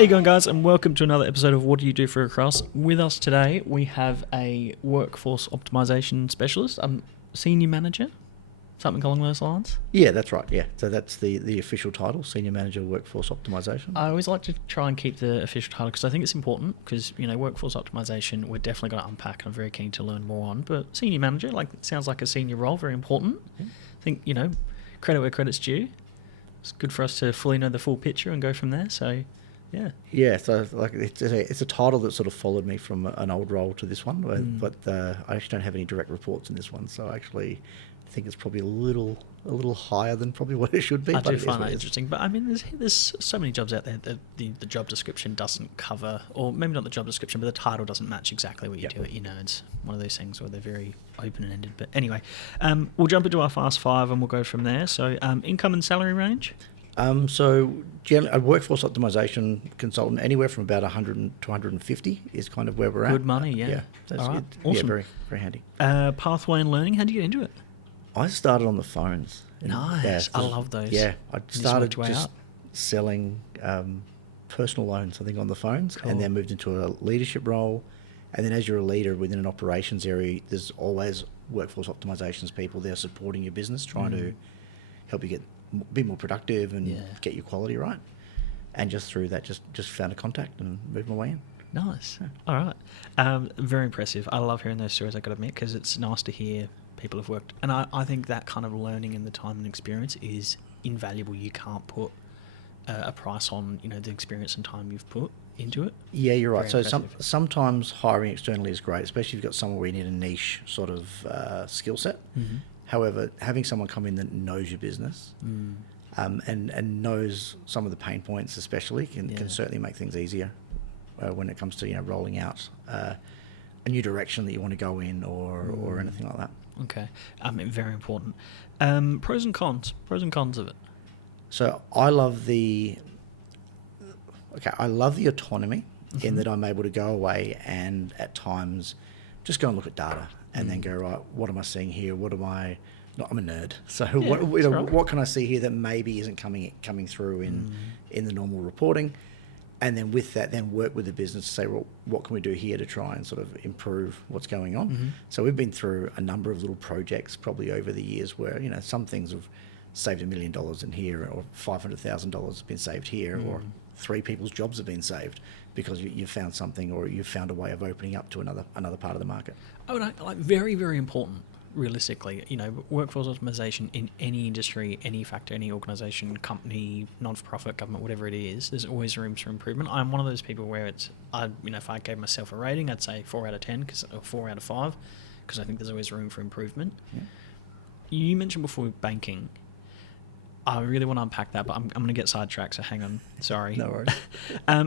How you going, guys, and welcome to another episode of What Do You Do for a Cross? With us today, we have a workforce optimization specialist, senior manager, something along those lines. Yeah, that's right. Yeah, so that's the official title, Senior Manager Workforce Optimization. I always like to try and keep the official title because I think it's important because, you know, workforce optimization, we're definitely going to unpack and I'm very keen to learn more on. But senior manager, sounds like a senior role, very important. Yeah. I think, you know, credit where credit's due. It's good for us to fully know the full picture and go from there. So, yeah. Yeah, so it's a title that sort of followed me from an old role to this one, but I actually don't have any direct reports in this one, so I actually think it's probably a little higher than probably what it should be. I do find that interesting, but I mean, there's so many jobs out there that the job description doesn't cover, or maybe not the job description, but the title doesn't match exactly what you do. You know, it's one of those things where they're very open and ended. But anyway, we'll jump into our fast five and we'll go from there. So, income and salary range. So generally, a workforce optimization consultant, anywhere from about 100 to 150 is kind of where we're at. Good money, yeah. That's all right. Awesome. Yeah, very, very handy. Pathway and learning. How do you get into it? I started on the phones. Nice. I love those. Yeah, I started just selling personal loans, I think, on the phones, Cool. and then moved into a leadership role. And then as you're a leader within an operations area, there's always workforce optimizations people there supporting your business, trying to help you be more productive and get your quality right. And just through that, just found a contact and moved my way in. Nice. Yeah. All right. Very impressive. I love hearing those stories, I've got to admit, because it's nice to hear people have worked. And I think that kind of learning and the time and experience is invaluable. You can't put a price on, you know, the experience and time you've put into it. Yeah, you're right. Very So sometimes hiring externally is great, especially if you've got someone where you need a niche sort of skill set. Mm-hmm. However, having someone come in that knows your business and knows some of the pain points especially can certainly make things easier when it comes to, you know, rolling out a new direction that you want to go in or anything like that. Okay. Very important. Pros and cons of it. So I love the autonomy in that I'm able to go away and at times just go and look at data and then go, right, what am I seeing here? I'm a nerd. So what can I see here that maybe isn't coming through in the normal reporting? And then with that, then work with the business to say, well, what can we do here to try and sort of improve what's going on? Mm-hmm. So we've been through a number of little projects probably over the years where, you know, some things have saved $1 million in here, or $500,000 has been saved here, or 3 people's jobs have been saved because you found something, or you found a way of opening up to another part of the market. I would like very, very important. Realistically, you know, workforce optimization in any industry, any factor, any organisation, company, non-for-profit, government, whatever it is, there's always room for improvement. I'm one of those people where if I gave myself a rating, I'd say 4 out of 10, or 4 out of 5, because I think there's always room for improvement. Yeah. You mentioned before banking. I really want to unpack that, but I'm going to get sidetracked, so hang on. Sorry. No worries.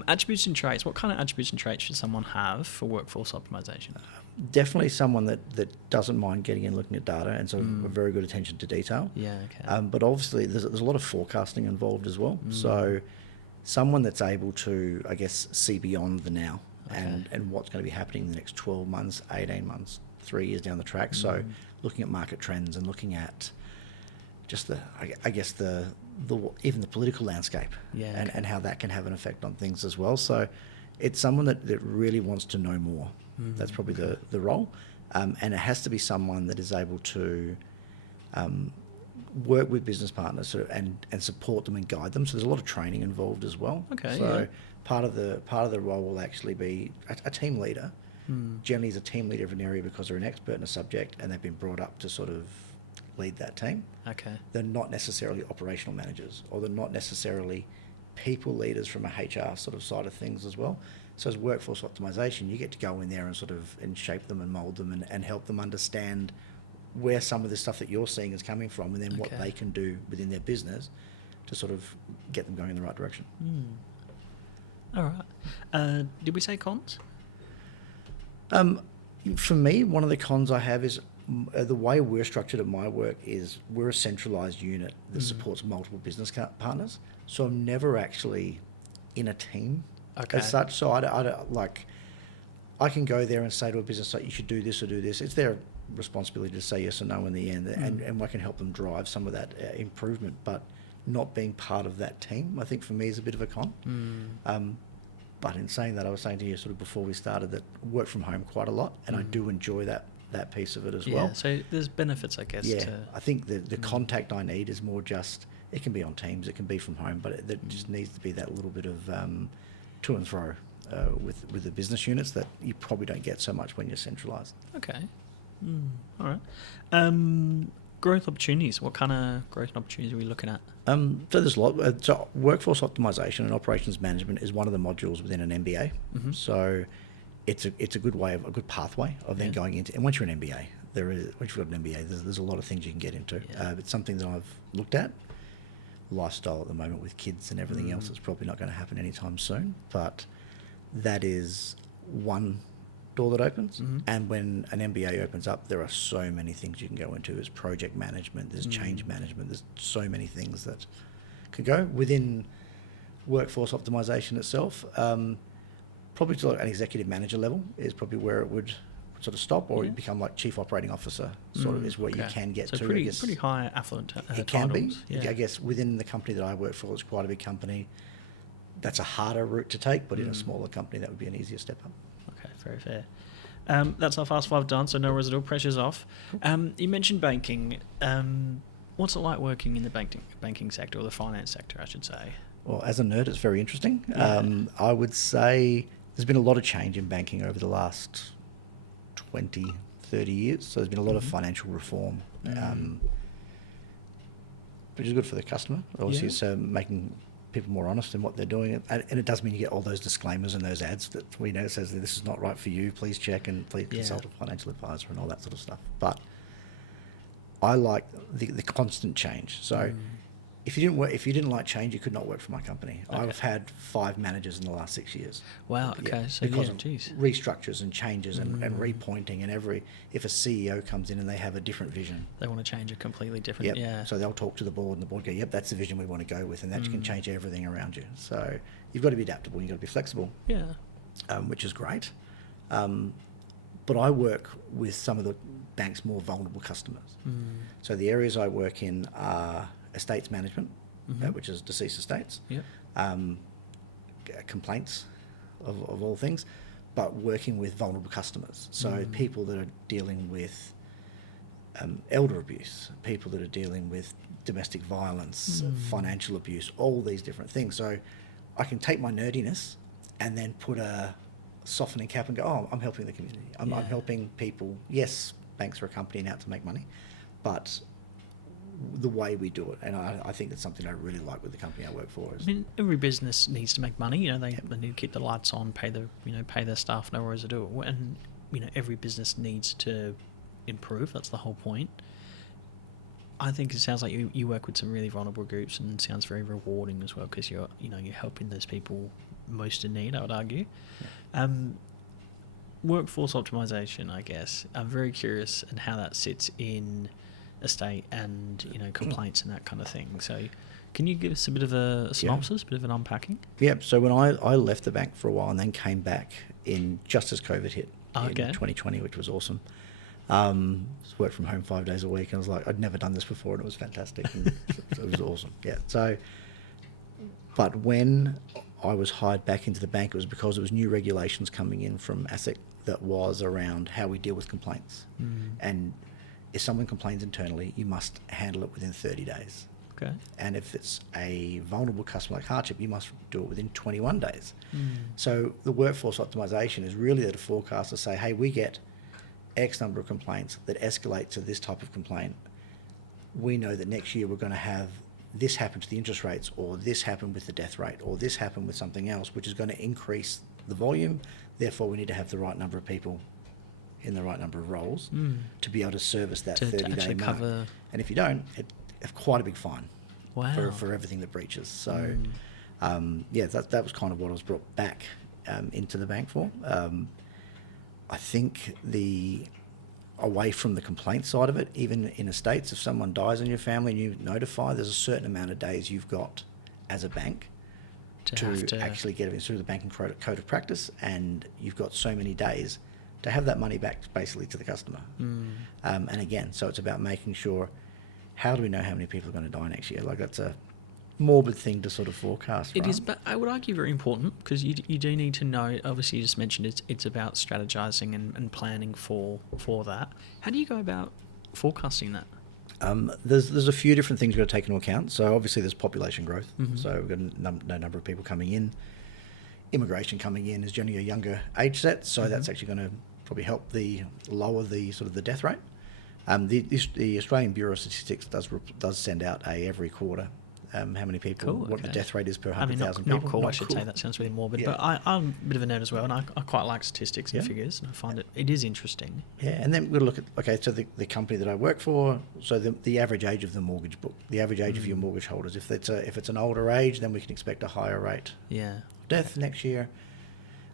Attributes and traits. What kind of attributes and traits should someone have for workforce optimization? Definitely someone that doesn't mind getting in and looking at data, and so a very good attention to detail. Yeah, okay. But obviously there's a lot of forecasting involved as well. So someone that's able to, I guess, see beyond the now and what's going to be happening in the next 12 months, 18 months, 3 years down the track. So looking at market trends and looking at just even the political landscape and how that can have an effect on things as well. So it's someone that really wants to know more. That's probably the role. And it has to be someone that is able to work with business partners and support them and guide them. So there's a lot of training involved as well. Okay. So part of the role will actually be a team leader. Generally is a team leader of an area because they're an expert in a subject and they've been brought up to sort of lead that team. Okay. They're not necessarily operational managers, or they're not necessarily people leaders from a HR sort of side of things as well. So as workforce optimization, you get to go in there and sort of shape them and mold them and help them understand where some of the stuff that you're seeing is coming from, and then what they can do within their business to sort of get them going in the right direction. All right. Did we say cons? For me, one of the cons I have is the way we're structured at my work is we're a centralised unit that supports multiple business partners. So I'm never actually in a team as such. So I can go there and say to a business, like, you should do this or do this. It's their responsibility to say yes or no in the end, and I can help them drive some of that improvement. But not being part of that team, I think for me is a bit of a con. But in saying that, I was saying to you sort of before we started that work from home quite a lot, and I do enjoy that piece of it as well. So there's benefits, I guess. Yeah, I think the contact I need is more just, it can be on Teams, it can be from home, but there just needs to be that little bit of to and fro with the business units that you probably don't get so much when you're centralised. Okay. All right. Growth opportunities. What kind of growth opportunities are we looking at? So there's a lot. So workforce optimization and operations management is one of the modules within an MBA. So it's a good way of a good pathway of then going into. And once you're an MBA, once you've got an MBA, there's a lot of things you can get into. It's something that I've looked at. Lifestyle at the moment with kids and everything else is probably not going to happen anytime soon. But that is one door that opens. And when an MBA opens up, there are so many things you can go into. There's project management, there's change management, there's so many things that can go within workforce optimization itself. Probably to an executive manager level is probably where it would sort of stop, or you become like chief operating officer sort of is what you can get to. Pretty, I guess. pretty high affluent it can be. I guess within the company that I work for, it's quite a big company. That's a harder route to take, but in a smaller company, that would be an easier step up. Okay, very fair. That's our fast five done, so no residual pressure's off. You mentioned banking. What's it like working in the banking sector, or the finance sector, I should say? Well, as a nerd, it's very interesting. I would say there's been a lot of change in banking over the last 20, 30 years. So there's been a lot of financial reform, which is good for the customer. Obviously, it's making people more honest in what they're doing. And it does mean you get all those disclaimers and those ads that we know says that this is not right for you. Please check and please consult a financial advisor and all that sort of stuff. But I like the constant change. So if you didn't like change, you could not work for my company. Okay. I've had 5 managers in the last 6 years. Wow. Okay. Yeah, So because of restructures and changes and repointing, and if a CEO comes in and they have a different vision, they want to change a completely different. Yeah. So they'll talk to the board, and the board go, "Yep, that's the vision we want to go with," and that can change everything around you. So you've got to be adaptable. You've got to be flexible. Yeah. Which is great. But I work with some of the bank's more vulnerable customers. So the areas I work in are estates management, which is deceased estates, complaints of all things, but working with vulnerable customers. So people that are dealing with elder abuse, people that are dealing with domestic violence, financial abuse, all these different things. So I can take my nerdiness and then put a softening cap and go, oh, I'm helping the community. I'm helping people. Yes, banks are a company now to make money, but the way we do it, and I think that's something I really like with the company I work for. I mean, every business needs to make money. They need to keep the lights on, pay their staff, no worries at all. And every business needs to improve. That's the whole point. I think it sounds like you work with some really vulnerable groups, and it sounds very rewarding as well, because you're helping those people most in need, I would argue. Workforce optimization, I guess. I'm very curious in how that sits in estate and complaints and that kind of thing. So can you give us a bit of a synopsis, a bit of an unpacking? Yeah, so when I left the bank for a while and then came back in just as COVID hit in 2020, which was awesome. Worked from home 5 days a week, and I was like, I'd never done this before, and it was fantastic. And it was awesome. Yeah. So, but when I was hired back into the bank, it was because there was new regulations coming in from ASIC that was around how we deal with complaints. And if someone complains internally, you must handle it within 30 days. Okay. And if it's a vulnerable customer like hardship, you must do it within 21 days. So the workforce optimization is really there to forecast to say, hey, we get X number of complaints that escalate to this type of complaint. We know that next year we're going to have this happen to the interest rates, or this happen with the death rate, or this happen with something else, which is going to increase the volume. Therefore, we need to have the right number of people in the right number of roles to be able to service that 30-day mark. Cover... And if you don't, it's quite a big fine for everything that breaches. So, that was kind of what I was brought back into the bank for. I think away from the complaint side of it, even in estates, if someone dies in your family and you notify, there's a certain amount of days you've got as a bank to actually get it through the banking code of practice, and you've got so many days to have that money back basically to the customer. And again, so it's about making sure, how do we know how many people are going to die next year? Like, that's a morbid thing to sort of forecast. It right? is, but I would argue very important because you do need to know. Obviously, you just mentioned it's about strategizing and planning for that. How do you go about forecasting that? There's a few different things you've got to take into account. So obviously there's population growth. Mm-hmm. So we've got a number of people coming in. Immigration coming in is generally a younger age set, so that's actually going to probably help lower the sort of the death rate. The Australian Bureau of Statistics does send out every quarter how many people, what the death rate is per 100,000 people. Not cool, I should say. That sounds really morbid. Yeah. But I'm a bit of a nerd as well, and I quite like statistics and figures, and I find it is interesting. Yeah, and then we'll look at, so the company that I work for, so the average age of the mortgage book, the average age of your mortgage holders. If it's an older age, then we can expect a higher rate of death next year.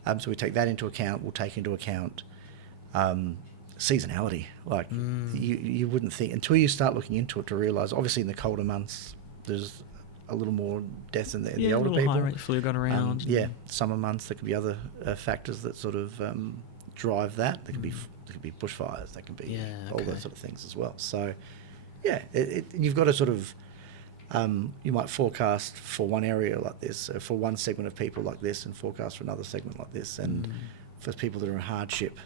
So we take that into account. We'll take into account seasonality. Like you wouldn't think until you start looking into it to realise. Obviously, in the colder months, there's a little more death in the older people. High rate flu going around. Summer months there could be other factors that sort of drive that. There could be bushfires. There can be all those sort of things as well. So you've got to sort of you might forecast for one area like this, for one segment of people like this, and forecast for another segment like this. And for people that are in hardship,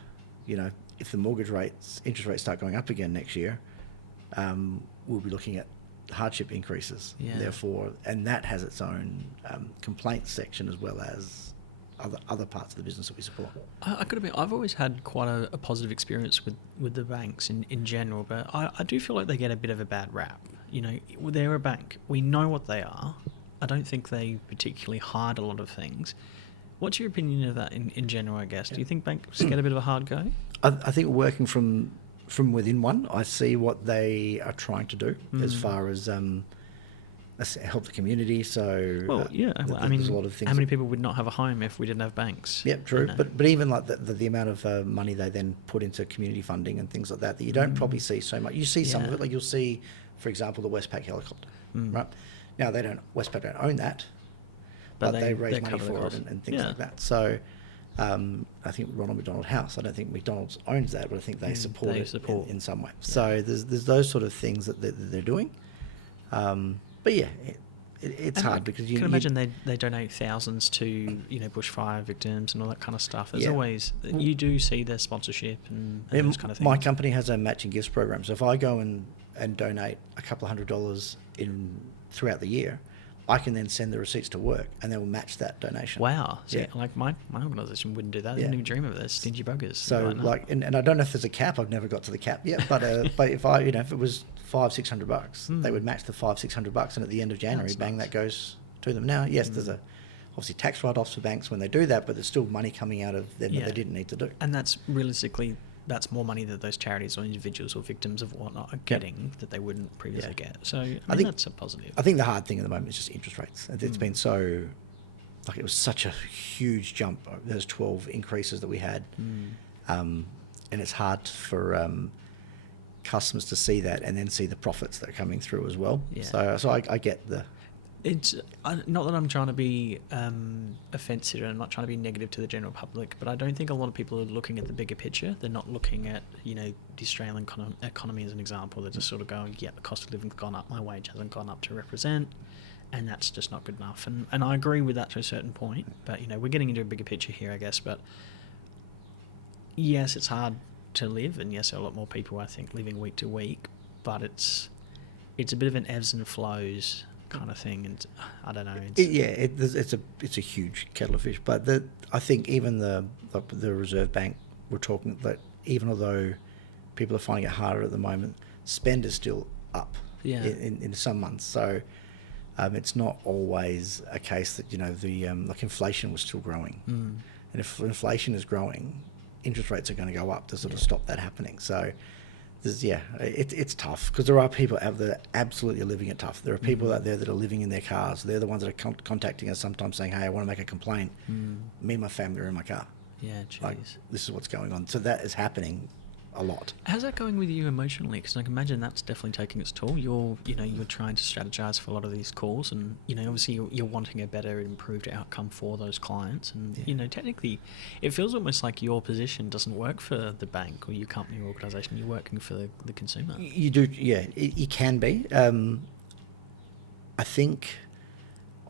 if the interest rates start going up again next year, we'll be looking at hardship increases. Therefore, and that has its own complaints section as well as other parts of the business that we support. I could admit, I've always had quite a positive experience with the banks in general, but I do feel like they get a bit of a bad rap. They're a bank. We know what they are. I don't think they particularly hide a lot of things. What's your opinion of that in general, I guess? Do you think banks get a bit of a hard go? I think working from within one, I see what they are trying to do as far as help the community. So I mean, there's a lot of things. How many people would not have a home if we didn't have banks? Yeah, true. But even like the amount of money they then put into community funding and things like that you don't probably see so much. You see some of it, like you'll see, for example, the Westpac helicopter, right? Now Westpac don't own that, but they raise money for it and things like that. So I think Ronald McDonald House, I don't think McDonald's owns that, but I think they support it in some way. So there's those sort of things that they're doing. But it's hard because you can imagine they donate thousands to bushfire victims and all that kind of stuff. There's always, you do see their sponsorship and those kind of things. My company has a matching gifts program, so if I go and donate a couple of $100 throughout the year, I can then send the receipts to work and they will match that donation. Wow. See, like my organisation wouldn't do that. They wouldn't even dream of it. They're stingy buggers. So and I don't know if there's a cap. I've never got to the cap yet. But if if it was $500-600, they would match the $500-600, and at the end of January, that goes to them. Now, yes, there's obviously tax write-offs for banks when they do that, but there's still money coming out of them that they didn't need to do. And that's realistically, that's more money that those charities or individuals or victims of whatnot are getting that they wouldn't previously get. So I think that's a positive. I think the hard thing at the moment is just interest rates. It's been so, like it was such a huge jump. Those 12 increases that we had, and it's hard for customers to see that and then see the profits that are coming through as well. Yeah. So I get the. It's not that I'm trying to be offensive and I'm not trying to be negative to the general public, but I don't think a lot of people are looking at the bigger picture. They're not looking at, the Australian economy as an example. They're just sort of going, the cost of living's gone up, my wage hasn't gone up to represent, and that's just not good enough. And I agree with that to a certain point, but, we're getting into a bigger picture here, I guess. But, yes, it's hard to live, and yes, there are a lot more people, I think, living week to week, but it's a bit of an ebbs and flows kind of thing, and I don't know. It's a huge kettle of fish. But I think even the Reserve Bank were talking that even although people are finding it harder at the moment, spend is still up in some months. So it's not always a case that like inflation was still growing, and if inflation is growing, interest rates are going to go up to sort of stop that happening. So. It's tough because there are people out there absolutely living it tough. There are people out there that are living in their cars. They're the ones that are contacting us sometimes saying, hey, I want to make a complaint. Me and my family are in my car. Yeah, jeez. Like, this is what's going on. So that is happening a lot. How's that going with you emotionally? Because I can imagine that's definitely taking its toll. You're trying to strategize for a lot of these calls, and obviously you're wanting a better, improved outcome for those clients. And technically, it feels almost like your position doesn't work for the bank or your company or organisation. You're working for the consumer. You do, yeah. It can be. I think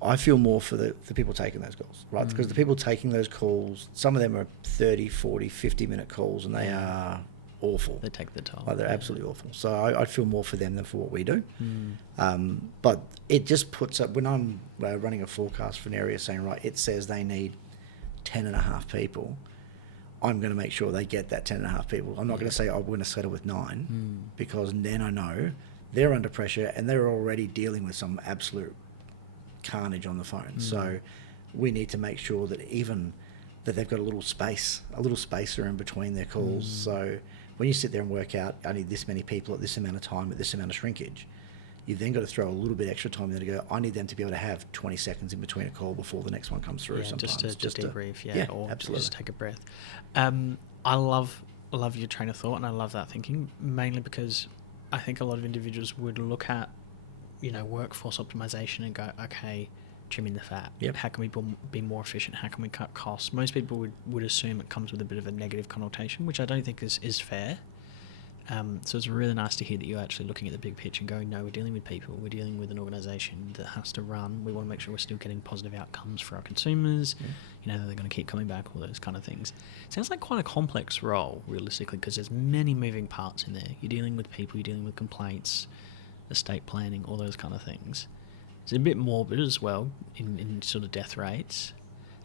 I feel more for the people taking those calls, right? Because the people taking those calls, some of them are 30, 40, 50-minute calls, and they are awful. They take the toll. Like, they're absolutely awful. So I'd feel more for them than for what we do. But it just puts up, when I'm running a forecast for an area saying, right, it says they need 10.5 people, I'm going to make sure they get that 10.5 people. I'm not going to say, I'm going to settle with 9, because then I know they're under pressure and they're already dealing with some absolute carnage on the phone. So we need to make sure that even that they've got a little spacer in between their calls. So when you sit there and work out, I need this many people at this amount of time at this amount of shrinkage, you've then got to throw a little bit extra time there to go, I need them to be able to have 20 seconds in between a call before the next one comes through. Sometimes just to debrief, or absolutely. just take a breath. I love your train of thought, and I love that thinking, mainly because I think a lot of individuals would look at, workforce optimization and go, okay, trimming the fat. Yep. How can we be more efficient? How can we cut costs? Most people would assume it comes with a bit of a negative connotation, which I don't think is fair. So it's really nice to hear that you're actually looking at the big picture and going, no, we're dealing with people. We're dealing with an organisation that has to run. We want to make sure we're still getting positive outcomes for our consumers. That they're going to keep coming back, all those kind of things. It sounds like quite a complex role, realistically, because there's many moving parts in there. You're dealing with people, you're dealing with complaints, estate planning, all those kind of things. It's a bit morbid as well in sort of death rates.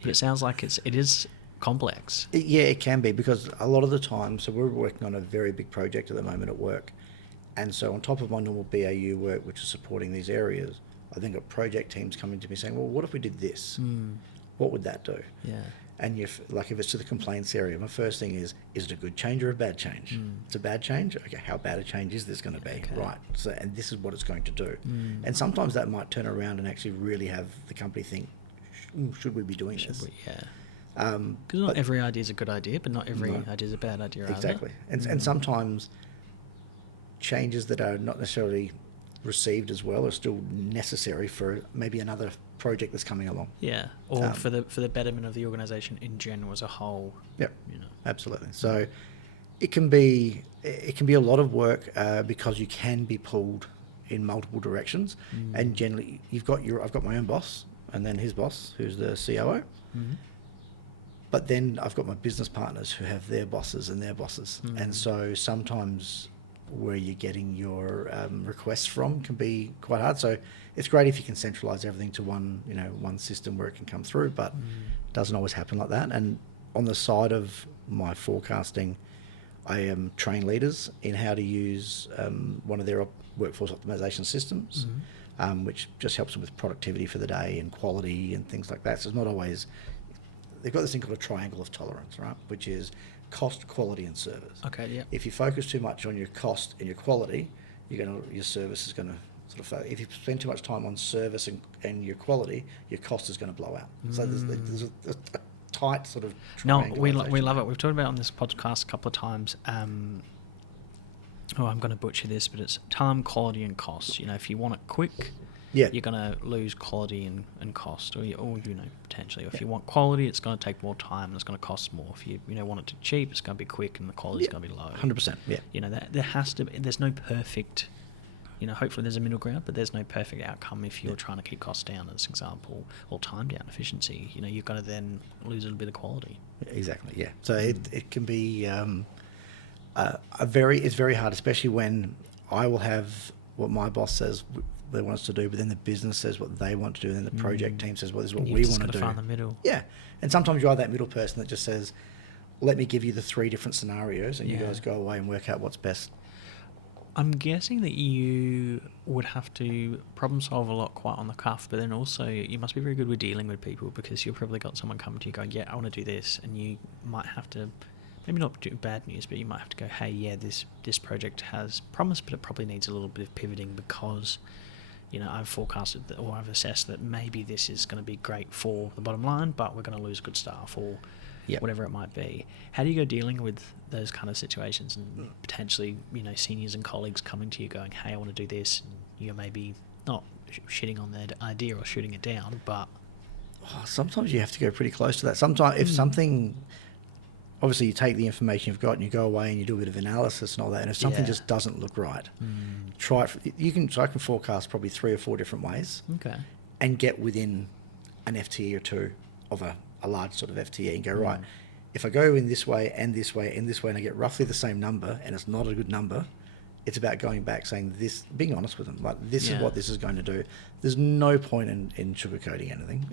But it sounds like it is complex. It can be, because a lot of the time, so we're working on a very big project at the moment at work, and so on top of my normal BAU work, which is supporting these areas, I then got project teams coming to me saying, well, what if we did this? What would that do? And if it's to the complaints area, my first thing is it a good change or a bad change? It's a bad change. Okay, how bad a change is this going to be? Okay. Right. So, and this is what it's going to do. And sometimes that might turn around and actually really have the company think, should we be doing this? Because not every idea is a good idea, but not every idea is a bad idea either. Exactly. And sometimes changes that are not necessarily received as well are still necessary for maybe another project that's coming along. Or for the betterment of the organisation in general as a whole. Absolutely. So it can be a lot of work because you can be pulled in multiple directions, and generally I've got my own boss, and then his boss, who's the COO. But then I've got my business partners who have their bosses and their bosses. And so sometimes where you're getting your requests from can be quite hard. So it's great if you can centralize everything to one system where it can come through, but it doesn't always happen like that. And on the side of my forecasting, I train leaders in how to use one of their workforce optimization systems, which just helps them with productivity for the day and quality and things like that. So it's not always... They've got this thing called a triangle of tolerance, right? Which is cost, quality, and service. Okay, yeah. If you focus too much on your cost and your quality, your service is going to sort of fail. If you spend too much time on service and your quality, your cost is going to blow out. So there's a tight sort of triangle. No, we love it. We've talked about it on this podcast a couple of times. I'm going to butcher this, but it's time, quality, and cost. If you want it quick... you're going to lose quality and cost, or potentially. If you want quality, it's going to take more time and it's going to cost more. If you want it cheap, it's going to be quick and the quality is going to be low. 100%. Yeah. There has to be. There's no perfect. Hopefully there's a middle ground, but there's no perfect outcome if you're trying to keep costs down, as an example, or time down, efficiency. You're going to then lose a little bit of quality. Exactly. Yeah. So it can be it's very hard, especially when I will have what my boss says they want us to do, but then the business says what they want to do, and then the project team says, well, this is what we want to do. Find the middle. Yeah. And sometimes you are that middle person that just says, let me give you the 3 different scenarios, and you guys go away and work out what's best. I'm guessing that you would have to problem solve a lot quite on the cuff, but then also you must be very good with dealing with people, because you've probably got someone coming to you going, I want to do this, and you might have to, maybe not do bad news, but you might have to go, hey, this project has promise, but it probably needs a little bit of pivoting because... I've forecasted or I've assessed that maybe this is going to be great for the bottom line, but we're going to lose good staff or whatever it might be. How do you go dealing with those kind of situations and potentially, seniors and colleagues coming to you going, hey, I want to do this, and you're maybe not shitting on their idea or shooting it down, but... sometimes you have to go pretty close to that. Sometimes if something... Obviously, you take the information you've got and you go away and you do a bit of analysis and all that. And if something just doesn't look right, try it. I can forecast probably 3 or 4 different ways. Okay. and get within an FTE or two of a large sort of FTE and go, right, if I go in this way and this way and this way and I get roughly the same number and it's not a good number, it's about going back saying this, being honest with them, like this is what this is going to do. There's no point in sugarcoating anything.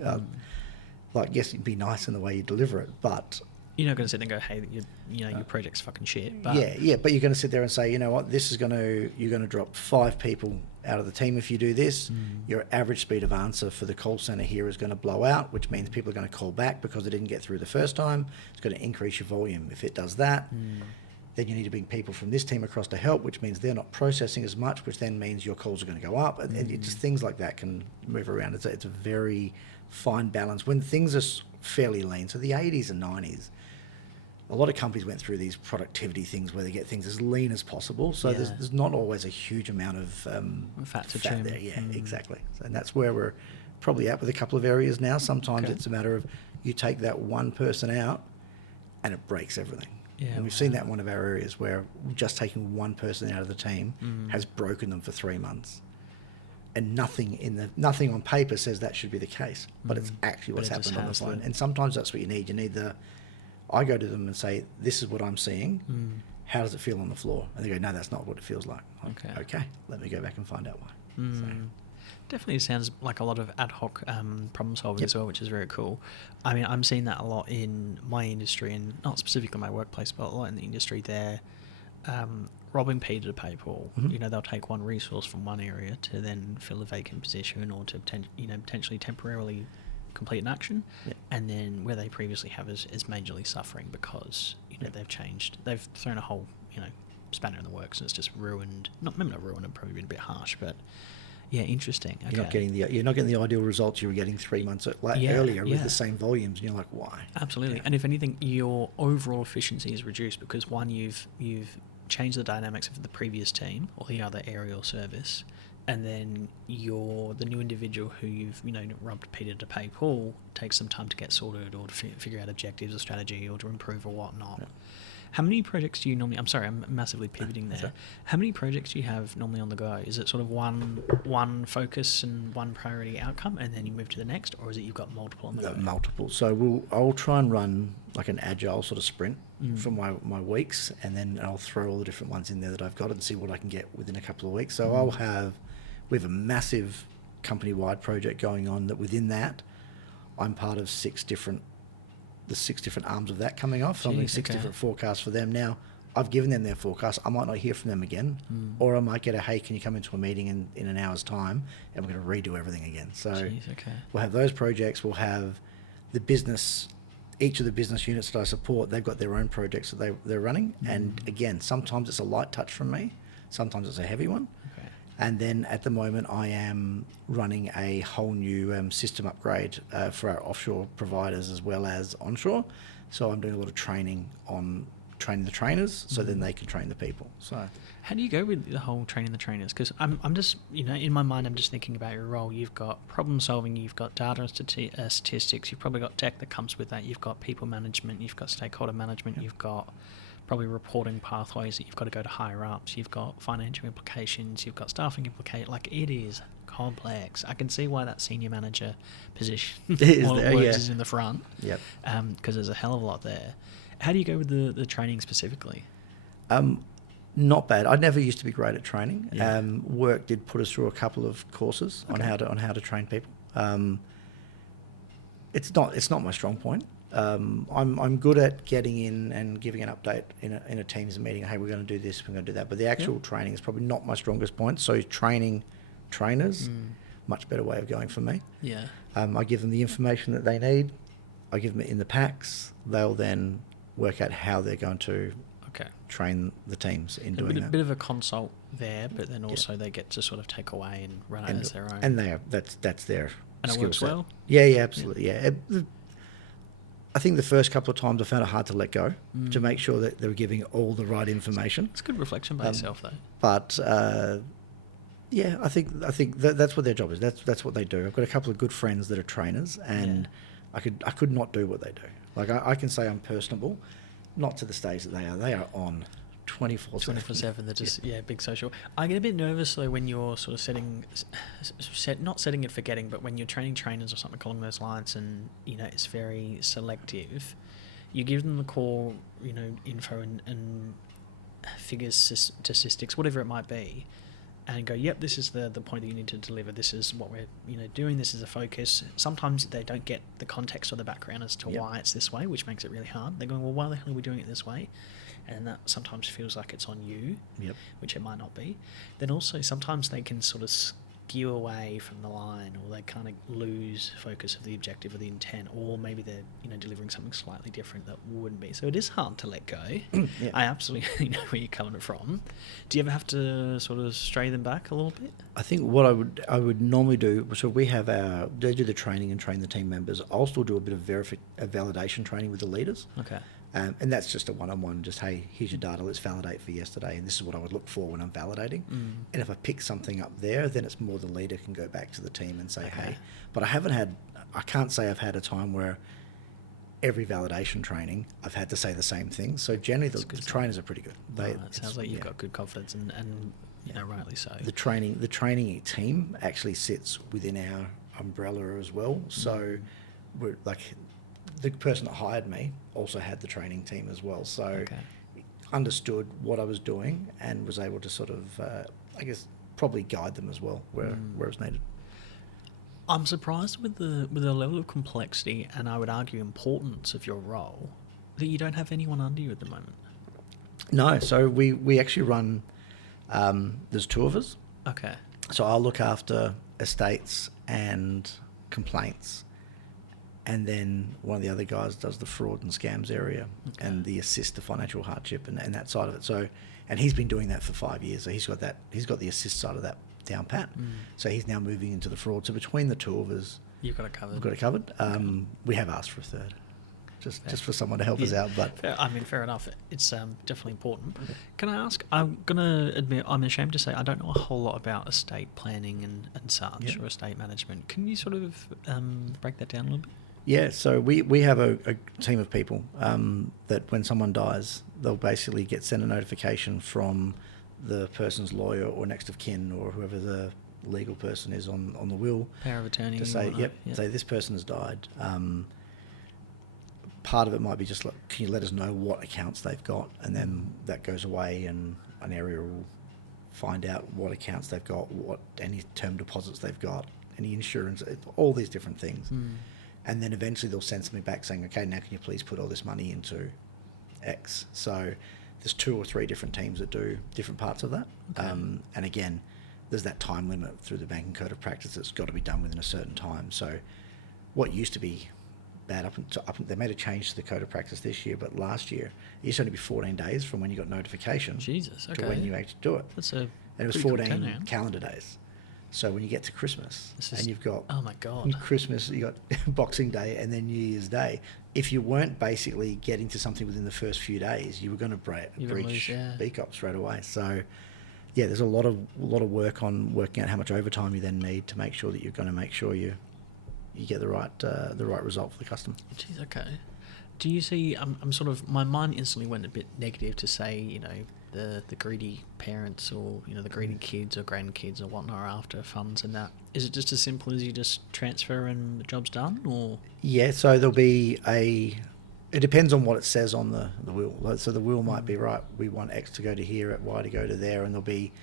Like, yes, it'd be nice in the way you deliver it, but you're not going to sit there and go, hey, your project's fucking shit. But but you're going to sit there and say, you know what, you're going to drop 5 people out of the team if you do this. Your average speed of answer for the call center here is going to blow out, which means people are going to call back because they didn't get through the first time. It's going to increase your volume. If it does that, then you need to bring people from this team across to help, which means they're not processing as much, which then means your calls are going to go up. And it just things like that can move around. It's a very fine balance. When things are fairly lean, so the 80s and 90s, a lot of companies went through these productivity things where they get things as lean as possible. So there's not always a huge amount of fat there. Yeah, exactly. So, and that's where we're probably at with a couple of areas now. Sometimes it's a matter of you take that one person out and it breaks everything. Yeah, and we've seen that in one of our areas where just taking one person out of the team has broken them for 3 months. And nothing on paper says that should be the case, but it's actually what's happened on the phone. And sometimes that's what you need. You need I go to them and say, this is what I'm seeing. How does it feel on the floor? And they go, no, that's not what it feels like. Okay, let me go back and find out why. So. Definitely sounds like a lot of ad hoc problem solving as well, which is very cool. I mean, I'm seeing that a lot in my industry, and not specifically my workplace, but a lot in the industry there. Robbing Peter to pay Paul. They'll take one resource from one area to then fill a vacant position or to potentially temporarily complete an action, and then where they previously have is majorly suffering because they've changed. They've thrown a whole spanner in the works, and it's just ruined. Maybe not ruined. Probably been a bit harsh, but. Yeah, interesting. Okay. You're not getting the ideal results you were getting 3 months earlier with the same volumes, and you're like, why? Absolutely. And if anything, your overall efficiency is reduced because one, you've changed the dynamics of the previous team or the other area or service, and then the new individual who you've robbed Peter to pay Paul takes some time to get sorted or to figure out objectives or strategy or to improve or whatnot. Yeah. How many projects do you normally... I'm sorry, I'm massively pivoting there. How many projects do you have normally on the go? Is it sort of one focus and one priority outcome and then you move to the next, or is it you've got multiple on the go? Multiple. So I'll try and run like an agile sort of sprint for my weeks, and then I'll throw all the different ones in there that I've got and see what I can get within a couple of weeks. So we have a massive company-wide project going on that within that, I'm part of 6 different arms of that coming off. So I'm doing 6 different forecasts for them. Now, I've given them their forecast. I might not hear from them again, or I might get hey, can you come into a meeting in an hour's time, and we're going to redo everything again. So we'll have those projects. We'll have the business, each of the business units that I support, they've got their own projects that they're running. And again, sometimes it's a light touch from me. Sometimes it's a heavy one. And then at the moment, I am running a whole new system upgrade for our offshore providers as well as onshore. So I'm doing a lot of training the trainers so then they can train the people. So how do you go with the whole training the trainers? Because I'm just, in my mind, I'm just thinking about your role. You've got problem solving, you've got data and statistics, you've probably got tech that comes with that, you've got people management, you've got stakeholder management, you've got probably reporting pathways that you've got to go to higher ups, you've got financial implications, you've got staffing implications. Like, it is complex. I can see why that senior manager position is in the front. Yep. Because there's a hell of a lot there. How do you go with the training specifically? Not bad. I never used to be great at training. Work did put us through a couple of courses on how to train people. It's not my strong point. I'm good at getting in and giving an update in a Teams meeting. Hey, we're going to do this, we're going to do that. But the actual training is probably not my strongest point. So training trainers, much better way of going for me. Yeah. I give them the information that they need. I give them it in the packs. They'll then work out how they're going to train the teams in doing that. A bit of a consult there, but then also they get to sort of take away and run it as their own. And that's their and skill it works set. Well? Yeah, absolutely. Yeah. I think the first couple of times I found it hard to let go to make sure that they were giving all the right information. It's a good reflection by yourself, though. But I think that's what their job is. That's what they do. I've got a couple of good friends that are trainers, and I could not do what they do. Like I can say I'm personable, not to the stage that they are. They are on 24/7. 24/7. They're just big social. I get a bit nervous though when you're sort of not setting it forgetting, but when you're training trainers or something along those lines, and it's very selective. You give them the core, info and figures, statistics, whatever it might be, and go, yep, this is the point that you need to deliver. This is what we're doing. This is a focus. Sometimes they don't get the context or the background as to why it's this way, which makes it really hard. They're going, well, why the hell are we doing it this way? And that sometimes feels like it's on you, which it might not be. Then also sometimes they can sort of skew away from the line, or they kind of lose focus of the objective or the intent, or maybe they're delivering something slightly different that wouldn't be. So it is hard to let go. I absolutely know where you're coming from. Do you ever have to sort of stray them back a little bit? I think what I would normally do, so we have they do the training and train the team members. I'll still do a bit of validation training with the leaders. Okay. And that's just a one-on-one, just, hey, here's your data, let's validate for yesterday, and this is what I would look for when I'm validating. And if I pick something up there, then it's more the leader can go back to the team and say, hey. But I can't say I've had a time where every validation training I've had to say the same thing. So generally the trainers are pretty good. It sounds like you've got good confidence, and rightly so. The training team actually sits within our umbrella as well. So we're like... The person that hired me also had the training team as well, so understood what I was doing and was able to sort of, probably guide them as well where it was needed. I'm surprised with the level of complexity and I would argue importance of your role that you don't have anyone under you at the moment. No, so we actually run. There's two of us. Okay. So I'll look after estates and complaints. And then one of the other guys does the fraud and scams area and the assist to financial hardship and that side of it. So, and he's been doing that for 5 years. So he's got the assist side of that down pat. So he's now moving into the fraud. So between the two of us, you've got it covered. We've got it covered. We have asked for a third, just for someone to help us out. But fair enough. It's definitely important. Can I ask? I'm gonna admit I'm ashamed to say I don't know a whole lot about estate planning and such or estate management. Can you sort of break that down a little bit? Yeah, so we have a team of people that when someone dies, they'll basically get sent a notification from the person's lawyer or next of kin or whoever the legal person is on the will. Power of attorney. To say, say this person has died. Part of it might be just like, can you let us know what accounts they've got? And then that goes away and an area will find out what accounts they've got, what any term deposits they've got, any insurance, all these different things. And then eventually they'll send something back saying, okay, now can you please put all this money into X? So there's 2 or 3 different teams that do different parts of that. Okay. And again, there's that time limit through the banking code of practice that's got to be done within a certain time. So what used to be bad they made a change to the code of practice this year, but last year it used to only be 14 days from when you got notification to when you actually do it. And it was 14 calendar days. So when you get to Christmas and you've got Christmas, you got Boxing Day and then New Year's Day. If you weren't basically getting to something within the first few days, you were going to breach BCOP straight away. So yeah, there's a lot of work on working out how much overtime you then need to make sure that you're going to make sure you get the right result for the customer. Jeez, okay. Do you see? I'm sort of, my mind instantly went a bit negative to say, the greedy parents or the greedy kids or grandkids or whatnot are after funds and that. Is it just as simple as you just transfer and the job's done, or? Yeah, so there'll be it depends on what it says on the will. So the will might be, right, we want X to go to here, Y to go to there, and there'll be,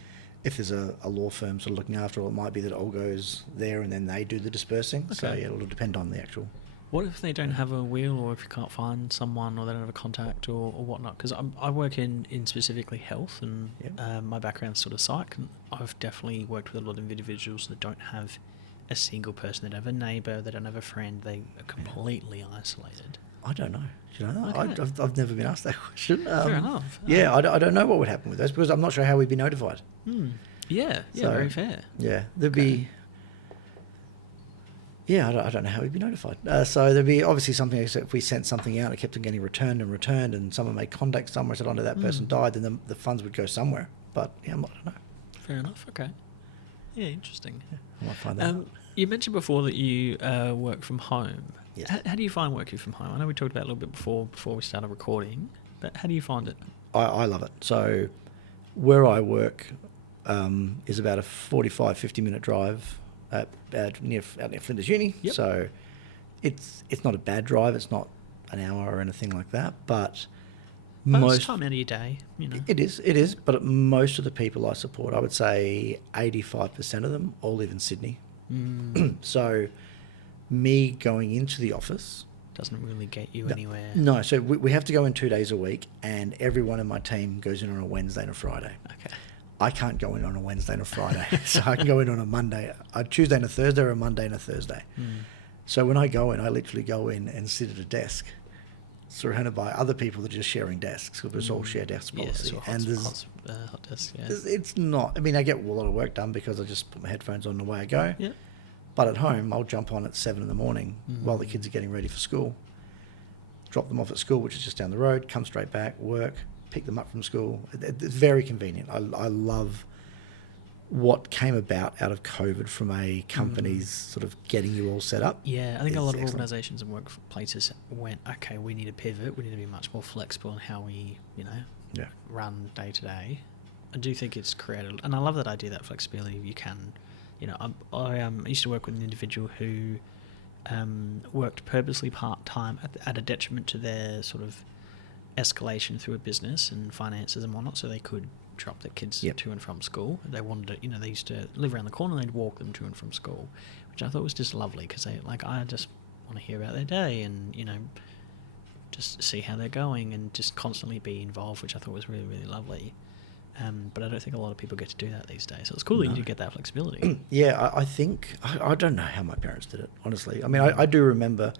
if there's a law firm sort of looking after it, it might be that it all goes there and then they do the dispersing. Okay. So yeah, it'll depend on the actual. What if they don't have a will, or if you can't find someone, or they don't have a contact, or whatnot? Because I work in specifically health, and my background's sort of psych, and I've definitely worked with a lot of individuals that don't have a single person. They don't have a neighbour, they don't have a friend, they are completely isolated. I don't know. Do you know that? Okay. I've never been asked that question. Fair enough. Yeah, I don't know what would happen with those, because I'm not sure how we'd be notified. Yeah, very fair. Yeah, there'd be... Yeah, I don't know how we'd be notified. So there'd be obviously something, if we sent something out, it kept on getting returned, and someone made contact somewhere, said, that person died, then the funds would go somewhere. But yeah, I don't know. Fair enough, okay. Yeah, interesting. Yeah, I might find that out. You mentioned before that you work from home. Yes. How do you find working from home? I know we talked about it a little bit before we started recording, but how do you find it? I love it. So where I work is about a 45, 50-minute drive out near Flinders Uni. Yep. So it's not a bad drive. It's not an hour or anything like that. But most time out of your day, It is. But most of the people I support, I would say 85% of them all live in Sydney. So me going into the office doesn't really get you anywhere. No, so we have to go in 2 days a week, and everyone in my team goes in on a Wednesday and a Friday. Okay. I can't go in on a Wednesday and a Friday, so I can go in on a Monday, a Tuesday and a Thursday, or a Monday and a Thursday. So when I go in, I literally go in and sit at a desk surrounded by other people that are just sharing desks, because it's all shared desk policy. Hot desk, yeah. It's not, I mean, I get a lot of work done because I just put my headphones on the way I go. Yeah. But at home, I'll jump on at 7 in the morning while the kids are getting ready for school, drop them off at school, which is just down the road, come straight back, work, pick them up from school. It's very convenient. I love what came about out of COVID from a company's sort of getting you all set up. Yeah, I think a lot of organisations and workplaces went, okay, we need to pivot. We need to be much more flexible in how we, run day to day. I do think it's created, and I love that idea, that flexibility. You can, I used to work with an individual who worked purposely part-time at a detriment to their sort of escalation through a business and finances and whatnot, so they could drop their kids to and from school. They wanted to, they used to live around the corner and they'd walk them to and from school, which I thought was just lovely, because I just want to hear about their day and, just see how they're going and just constantly be involved, which I thought was really, really lovely. But I don't think a lot of people get to do that these days. So it's cool that you do get that flexibility. Yeah, I think, I don't know how my parents did it, honestly. I mean, I do remember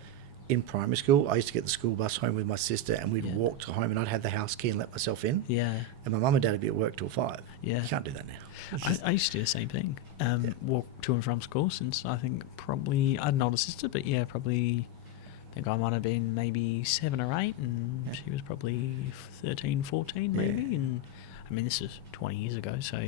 in primary school, I used to get the school bus home with my sister, and we'd walk to home, and I'd have the house key and let myself in. Yeah. And my mum and dad would be at work till 5. Yeah. You can't do that now. I used to do the same thing. Walk to and from school since I think probably, I had an older sister, but probably, I think I might have been maybe 7 or 8, and she was probably 13, 14 maybe. Yeah. And I mean, this is 20 years ago, so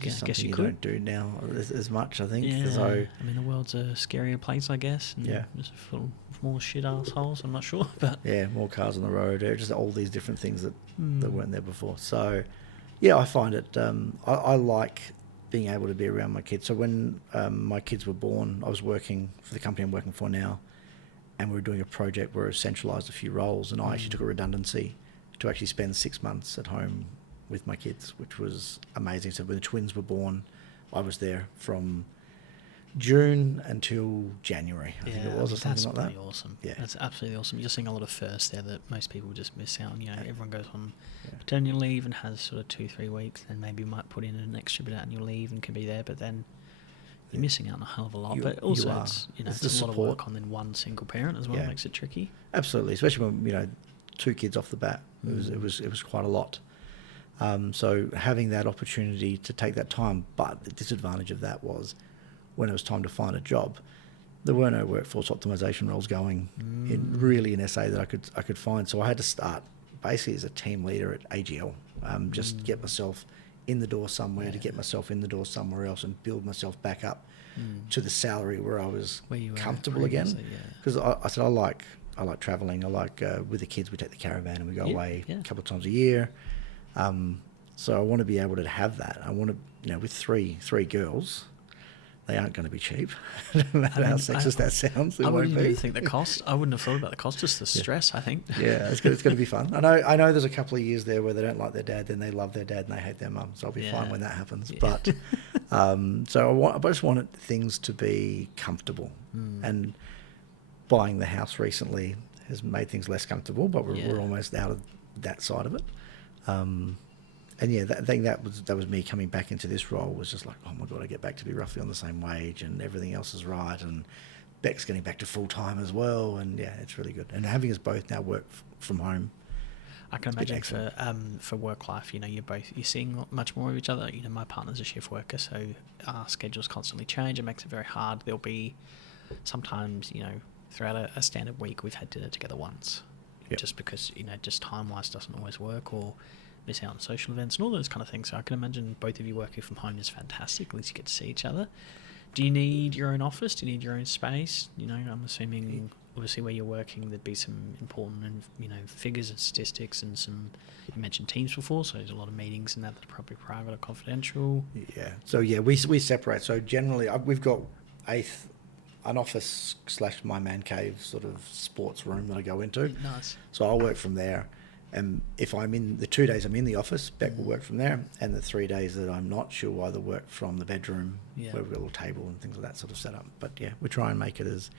guess you don't do now as much, I think. Yeah. So, I mean, the world's a scarier place, I guess. And just full of more shit assholes, I'm not sure. But yeah, more cars on the road, just all these different things that weren't there before. So, yeah, I find it, I like being able to be around my kids. So when my kids were born, I was working for the company I'm working for now, and we were doing a project where it centralised a few roles, and I actually took a redundancy to actually spend 6 months at home with my kids, which was amazing. So when the twins were born, I was there from June until January, I think it was, or something like that. That's pretty awesome. Yeah. That's absolutely awesome. You're seeing a lot of firsts there that most people just miss out on. Everyone goes on paternity leave and has sort of 2-3 weeks, and maybe might put in an extra bit of annual leave and can be there, but then you're missing out on a hell of a lot. But also, it's a lot of work on then one single parent as well. It makes it tricky. Absolutely, especially when 2 kids off the bat. It was quite a lot. So having that opportunity to take that time, but the disadvantage of that was when it was time to find a job, there were no workforce optimization roles going in SA that I could find. So I had to start basically as a team leader at AGL, just get myself in the door somewhere, to get myself in the door somewhere else and build myself back up to the salary where I was comfortable again. Because I said I like traveling. I like with the kids we take the caravan and we go away a couple of times a year. So I want to be able to have that. I want to, with three girls, they aren't going to be cheap. No matter how sexist that sounds, I wouldn't even think the cost. I wouldn't have thought about the cost, just the stress, I think. Yeah, it's going to be fun. I know there's a couple of years there where they don't like their dad, then they love their dad and they hate their mum. So I'll be fine when that happens. Yeah. But so I just wanted things to be comfortable. And buying the house recently has made things less comfortable, but we're almost out of that side of it. And I think that was me coming back into this role, was just like, oh my God, I get back to be roughly on the same wage and everything else is right. And Beck's getting back to full time as well. And it's really good. And having us both now work from home. I can imagine for work life, you're seeing much more of each other. My partner's a shift worker, so our schedules constantly change. It makes it very hard. There'll be sometimes, throughout a standard week, we've had dinner together once. Yep. Just because, just time-wise doesn't always work, or miss out on social events and all those kind of things. So I can imagine both of you working from home is fantastic. At least you get to see each other. Do you need your own office? Do you need your own space? I'm assuming obviously where you're working, there'd be some important, figures and statistics and some. You mentioned teams before, so there's a lot of meetings in that are probably private or confidential. Yeah. So yeah, we separate. So generally, we've got an office / my man cave sort of sports room that I go into. Nice. So I'll work from there. And if I'm in the 2 days I'm in the office, Beck will work from there. And the 3 days that I'm not, she'll either work from the bedroom where we've got a little table and things like that sort of set up. But yeah, we try and make it as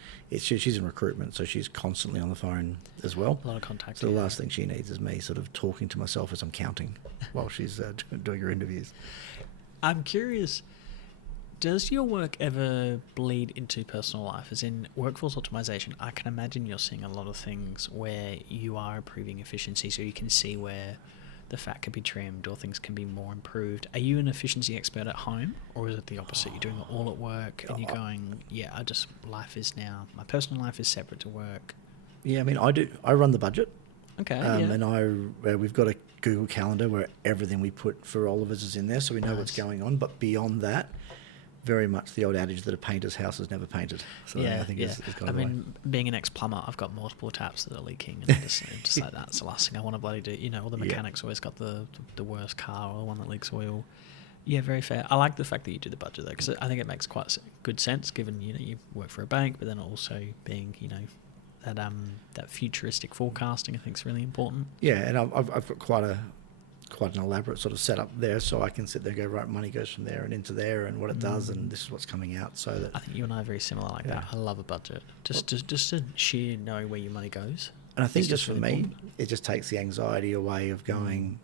she's in recruitment, so she's constantly on the phone as well. A lot of contact. So the last thing she needs is me sort of talking to myself as I'm counting while she's doing her interviews. I'm curious, does your work ever bleed into personal life? As in workforce optimization, I can imagine you're seeing a lot of things where you are improving efficiency, so you can see where the fat can be trimmed or things can be more improved. Are you an efficiency expert at home, or is it the opposite? You're doing it all at work and you're going, my personal life is separate to work. Yeah, I mean, I run the budget. Okay. And we've got a Google Calendar where everything we put for all of us is in there, so we know Nice. what's going on. But beyond that, very much the old adage that a painter's house is never painted. So I think it's got being an ex-plumber, I've got multiple taps that are leaking, and just like that's the last thing I want to bloody do. All the mechanics always got the worst car or the one that leaks oil. Yeah, very fair. I like the fact that you do the budget though, because I think it makes quite good sense given you work for a bank, but then also being that futuristic forecasting I think is really important. Yeah, and I've got quite an elaborate sort of setup there, so I can sit there and go, right, money goes from there and into there and what it does, and this is what's coming out. So that I think you and I are very similar like that. I love a budget. Just to sheer knowing where your money goes. And I think just for me, it just takes the anxiety away of going,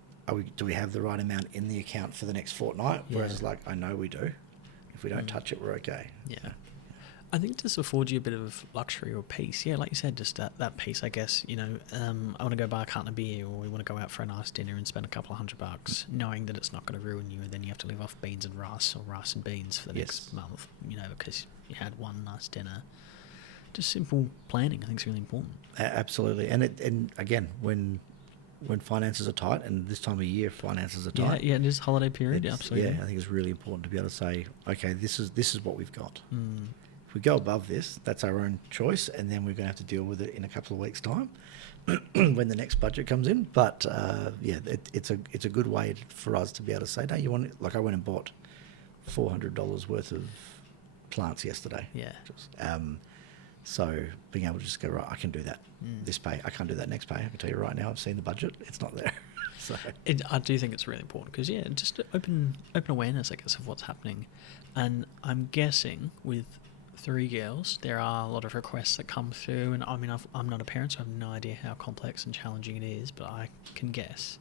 do we have the right amount in the account for the next fortnight? Whereas it's like, I know we do. If we don't touch it, we're okay. Yeah. I think this affords you a bit of luxury or peace. Yeah, like you said, just that peace, I guess. I want to go buy a carton of beer, or we want to go out for a nice dinner and spend a couple of $100, knowing that it's not going to ruin you, and then you have to live off beans and rice or rice and beans for the next month, because you had one nice dinner. Just simple planning, I think, is really important. Absolutely. And again, when finances are tight, and this time of year finances are tight. Yeah, it is holiday period, absolutely. Yeah, I think it's really important to be able to say, okay, this is what we've got. If we go above this, that's our own choice, and then we're going to have to deal with it in a couple of weeks' time when the next budget comes in. But it's a good way for us to be able to say, no, you want it? Like I went and bought $400 worth of plants yesterday. Yeah. So being able to just go, right, I can do that this pay. I can't do that next pay. I can tell you right now, I've seen the budget. It's not there. So I do think it's really important because, just open awareness, I guess, of what's happening. And I'm guessing with 3 girls, there are a lot of requests that come through. And I mean, I'm not a parent, so I have no idea how complex and challenging it is, but I can guess,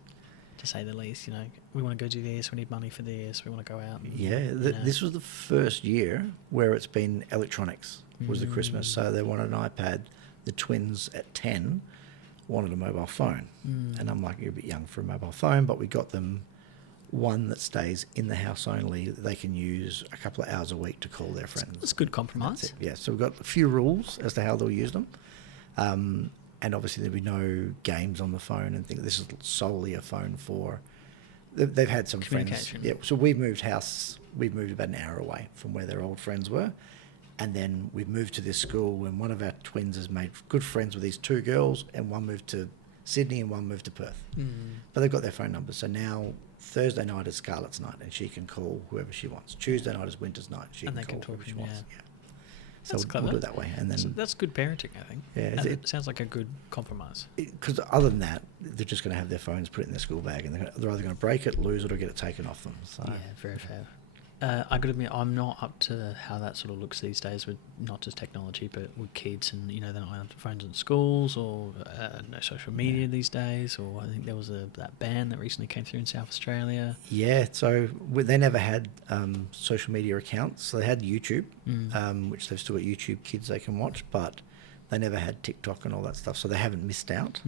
to say the least. We want to go do this, we need money for this, we want to go out. And, this was the first year where it's been electronics, was the Christmas. So they wanted an iPad. The twins at 10 wanted a mobile phone. And I'm like, you're a bit young for a mobile phone, but we got them one that stays in the house only, that they can use a couple of hours a week to call their friends. That's a good compromise. Yeah, so we've got a few rules as to how they'll use them. And obviously there'll be no games on the phone and things. This is solely a phone for... They've had some friends. Yeah, so we've moved house. We've moved about an hour away from where their old friends were. And then we've moved to this school, and one of our twins has made good friends with these 2 girls, and one moved to Sydney and one moved to Perth. But they've got their phone numbers. So now Thursday night is Scarlett's night, and she can call whoever she wants. Tuesday night is Winter's night. She can call whoever she wants. Yeah. So we'll do it that way. And then that's good parenting, I think. Yeah, it sounds like a good compromise. Because other than that, they're just going to have their phones put in their school bag, and they're either going to break it, lose it, or get it taken off them. So. Yeah, very fair. I got to admit, I'm not up to how that sort of looks these days with not just technology, but with kids, and they're not on phones in schools, or no social media these days. Or I think there was that ban that recently came through in South Australia. Yeah, so they never had social media accounts. So they had YouTube, which they've still got YouTube Kids they can watch, but they never had TikTok and all that stuff. So they haven't missed out.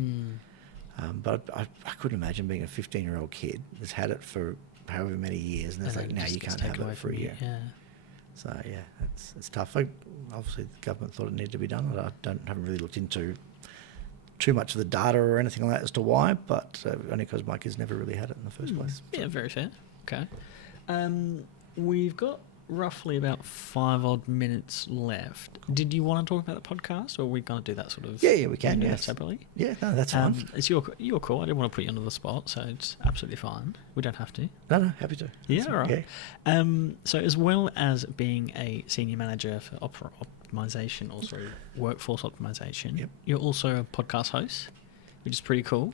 But I couldn't imagine being a 15-year-old kid that's had it for however many years, and it's like, now you can't have it for a year. Yeah. So it's tough. Obviously, the government thought it needed to be done. Haven't really looked into too much of the data or anything like that as to why, but only because my kids never really had it in the first place. Yeah, very fair. Okay. We've got roughly about 5 odd minutes left. Did you want to talk about the podcast, or are we going to do that sort of? Yeah, we can. Yeah, separately. Yeah, no, that's fine. It's your call. I didn't want to put you under the spot, so it's absolutely fine. We don't have to. No, happy to. Yeah, all right. Yeah. So as well as being a senior manager for optimization, also workforce optimization, Yep. you're also a podcast host, which is pretty cool.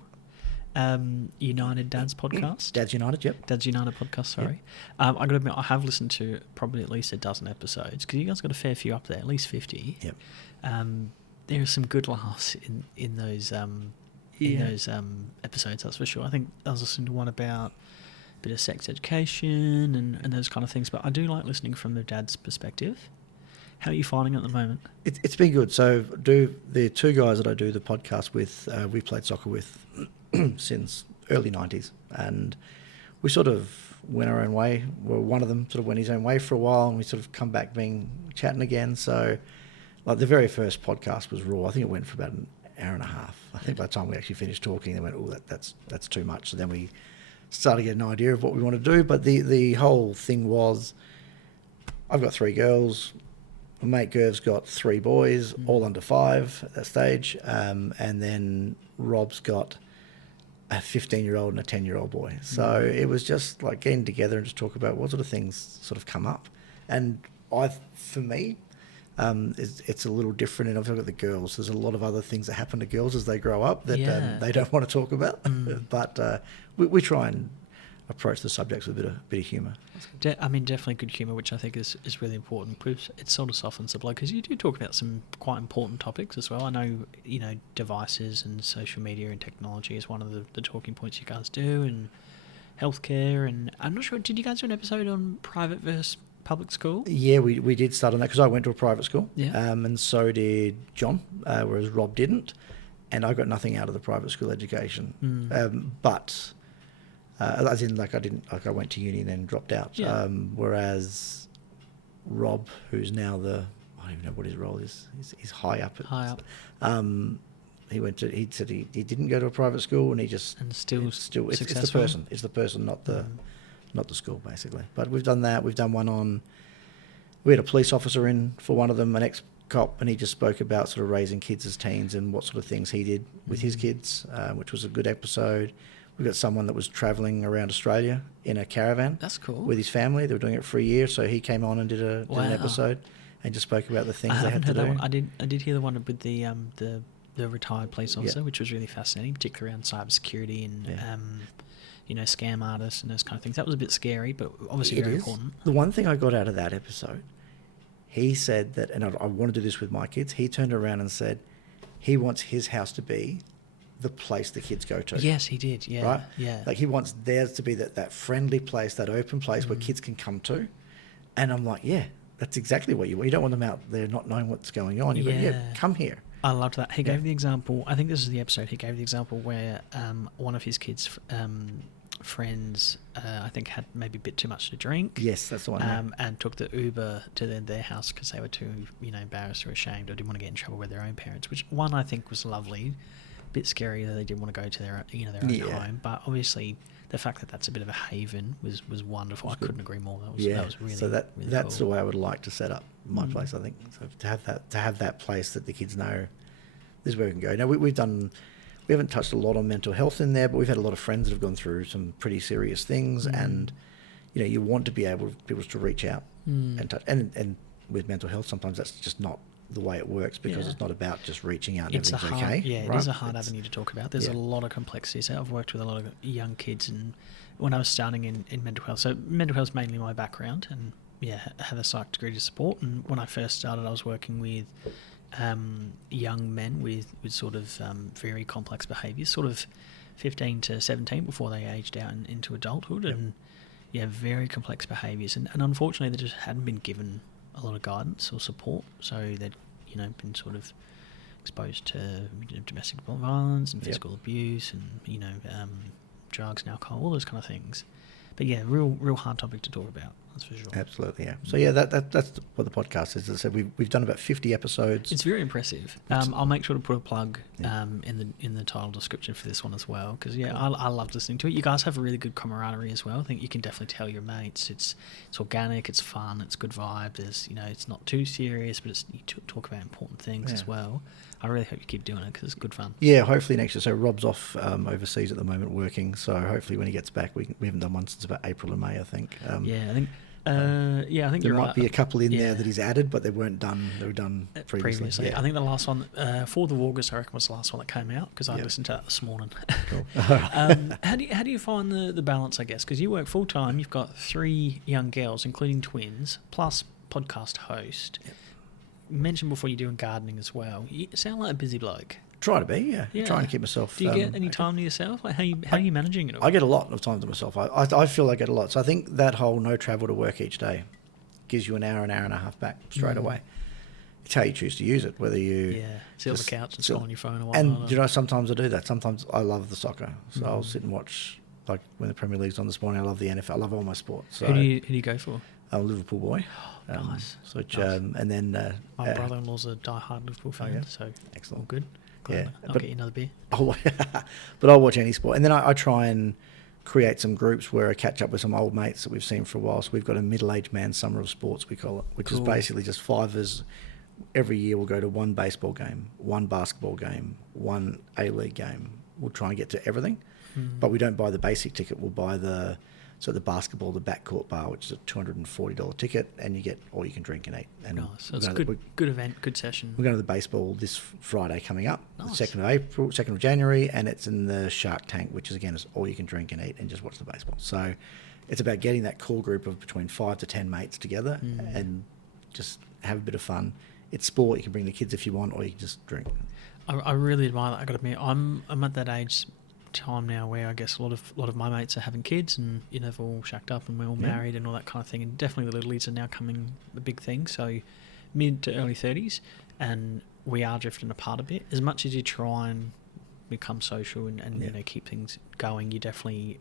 United Dads podcast. Dads United, yep. Dads United podcast, sorry. I got to admit, I have listened to probably at least a dozen episodes, because you guys got a fair few up there, at least 50. Yep. There are some good laughs in those episodes, that's for sure. I think I was listening to one about a bit of sex education and those kind of things, but I do like listening from the dad's perspective. How are you finding it at the moment? It's been good. So the two guys that I do the podcast with, we've played soccer with since early 90s, and we sort of went our own way. Well, one of them sort of went his own way for a while, and we sort of come back chatting again. So like the very first podcast was raw. I think it went for about an hour and a half. I think by the time we actually finished talking, they went, oh, that's too much. So then we started to get an idea of what we want to do. But the whole thing was, I've got 3 girls. My mate Gerv's got 3 boys, all under 5 at that stage. And then Rob's got a 15-year-old and a 10-year-old boy. So it was just like getting together and just talk about what sort of things sort of come up. And for me, it's a little different. And I've got the girls. There's a lot of other things that happen to girls as they grow up that they don't want to talk about. But we try and approach the subjects with a bit of humour. Definitely good humour, which I think is really important, because it sort of softens the blow, because you do talk about some quite important topics as well. I know, devices and social media and technology is one of the talking points you guys do, and healthcare, and I'm not sure, did you guys do an episode on private versus public school? Yeah, we did start on that, because I went to a private school, yeah. And so did John, whereas Rob didn't, and I got nothing out of the private school education. But as in, I went to uni and then dropped out. Yeah. Whereas Rob, who's now I don't even know what his role is. He's high up. He said he didn't go to a private school, and it's the person. It's the person, not the school, basically. But we've done that. We've done one on. We had a police officer in for one of them, an ex-cop, and he just spoke about sort of raising kids as teens and what sort of things he did with his kids, which was a good episode. We've got someone that was travelling around Australia in a caravan. That's cool. With his family. They were doing it for a year, so he came on and did an episode and just spoke about the things they had to do. That one. I did hear the one with the retired police officer, which was really fascinating, particularly around cybersecurity and scam artists and those kind of things. That was a bit scary, but obviously very important. The one thing I got out of that episode, he said that, and I want to do this with my kids, he turned around and said he wants his house to be the place the kids go to. Yes, he did. Yeah. Right? Yeah. Like he wants theirs to be that friendly place, that open place where kids can come to. And I'm like, yeah, that's exactly what you want. You don't want them out there not knowing what's going on. You go, come here. I loved that. He gave the example, I think this is the episode, he gave the example where one of his kids' friends, I think, had maybe a bit too much to drink. Yes, that's the one. And took the Uber to their house because they were too, embarrassed or ashamed or didn't want to get in trouble with their own parents, which one I think was lovely. Bit scary that they didn't want to go to their own home, but obviously the fact that that's a bit of a haven was wonderful. I couldn't agree more. That was really so really that's cool. the way I would like to set up my place. I think so to have that place that the kids know this is where we can go. Now we haven't touched a lot on mental health in there, but we've had a lot of friends that have gone through some pretty serious things, and you want to be able to reach out and touch, and with mental health sometimes that's just not the way it works, because it's not about just reaching out and everything's okay. Yeah, it is a hard avenue to talk about. There's a lot of complexities. I've worked with a lot of young kids, and when I was starting in mental health, so mental health is mainly my background, and have a psych degree to support. And when I first started, I was working with young men with sort of very complex behaviours, sort of 15 to 17 before they aged out into adulthood, and very complex behaviours, and unfortunately they just hadn't been given a lot of guidance or support, so they'd been sort of exposed to domestic violence and physical abuse and drugs and alcohol, all those kind of things. But real hard topic to talk about. That's for sure. Absolutely, yeah. So yeah, that's what the podcast is. As I said, we've done about 50 episodes. It's very impressive. I'll make sure to put a plug in the title description for this one as well, because I love listening to it. You guys have a really good camaraderie as well. I think you can definitely tell your mates. It's organic, it's fun, it's good vibe. There's it's not too serious, but you talk about important things as well. I really hope you keep doing it because it's good fun. Yeah, hopefully next year. So Rob's off overseas at the moment working. So hopefully when he gets back, we haven't done one since about April or May, I think. I think there there might right. be a couple in there that he's added, but they weren't done. They were done previously. Yeah. I think the last one, 4th of August, I reckon, was the last one that came out because I listened to that this morning. Cool. How do you find the balance, I guess? Because you work full time, you've got 3 young girls, including twins, plus podcast host. Yep. You mentioned before you're doing gardening as well. You sound like a busy bloke. Try to be, yeah. Trying to keep myself. Do you get any time to yourself? Like how are you managing it all? I get a lot of time to myself. I feel I get a lot. So I think that whole no travel to work each day gives you an hour and a half back straight away. It's how you choose to use it, whether you sit on the couch and scroll on your phone or whatnot. And sometimes I do that. Sometimes I love the soccer, so I'll sit and watch. Like when the Premier League's on this morning, I love the NFL. I love all my sports. So who do you go for? I'm a Liverpool boy. Nice. And then my brother-in-law's a die-hard Liverpool fan, so excellent. All good. Glad I'll get you another beer. But I'll watch any sport, and then I try and create some groups where I catch up with some old mates that we've seen for a while. So we've got a middle-aged man summer of sports, we call it, which is basically just 5 us. Every year we'll go to 1 baseball game, 1 basketball game, 1 A-League game. We'll try and get to everything, but we don't buy the basic ticket. We'll buy the basketball, the backcourt bar, which is a $240 ticket, and you get all you can drink and eat. And nice. So it's a good event, good session. We're going to the baseball this Friday coming up, nice. the 2nd of January, and it's in the Shark Tank, which is again is all you can drink and eat and just watch the baseball. So it's about getting that core group of between 5 to 10 mates together and just have a bit of fun. It's sport. You can bring the kids if you want, or you can just drink. I really admire that. I got to admit, I'm at that age time now where I guess a lot of my mates are having kids, and they've all shacked up and we're all married and all that kind of thing, and definitely the little are now coming a big thing. So mid to early 30s, and we are drifting apart a bit. As much as you try and become social and keep things going,